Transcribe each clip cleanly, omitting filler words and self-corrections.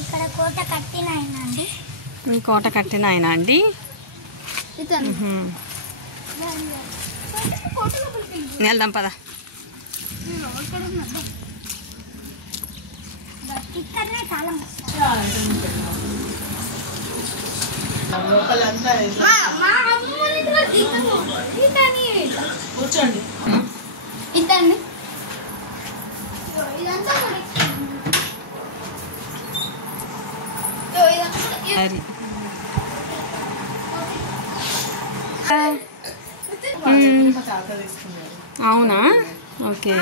ఇక్కడ కోట కట్టిన ఆయన అండి. ఈ కోట కట్టిన ఆయన అండి. వెళ్దాం పద. కూర్చోండి. ఇద్దండి. అవునా? ఓకే.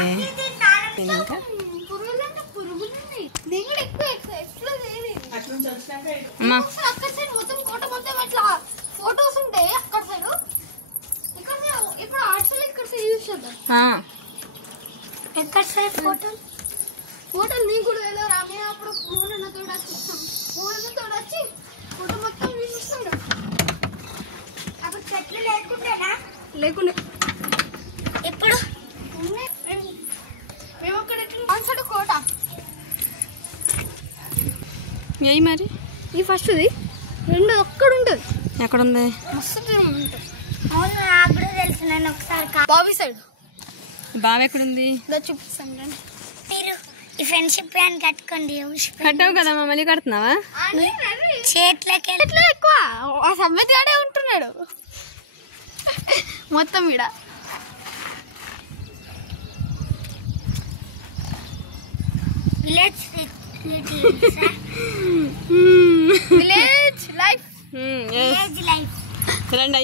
ఇంకా ఫోటోస్ ఉంటాయి అక్కడ సైడ్. ఇక్కడ ఇప్పుడు ఆర్ట్స్ ఇక్కడ యూజ్ చేద్దాం. ఎక్కడ సైడ్ ఫోటోలు నీకు కూడా వెళ్ళారు. ఆమె అప్పుడు ఫోన్తో వచ్చి ఫోటో మొత్తం చూపిస్తాడు. అప్పుడు చెట్లు లేకుండా ఇప్పుడు మేము అక్కడ కోట ఏ మరి ఈ ఫస్ట్ది రెండు అక్కడ ఉంటుంది. ఎక్కడుంది? మస్తు ఉంటుంది. అవును, నాకు కూడా తెలుసు. నేను ఒకసారి బాబీ సైడ్. బావి ఎక్కడుంది? చూపిస్తాను. మీరు ఈ ఫ్రెండ్షిప్ ప్లాన్ కట్టుకోండి. కట్టావు కదా, మళ్ళీ కడుతున్నావా? చేట్లకి ఎక్కువ ఆ సమ్మతి గాడే ఉంటున్నాడు మొత్తం ఈడ. Village life. రండి.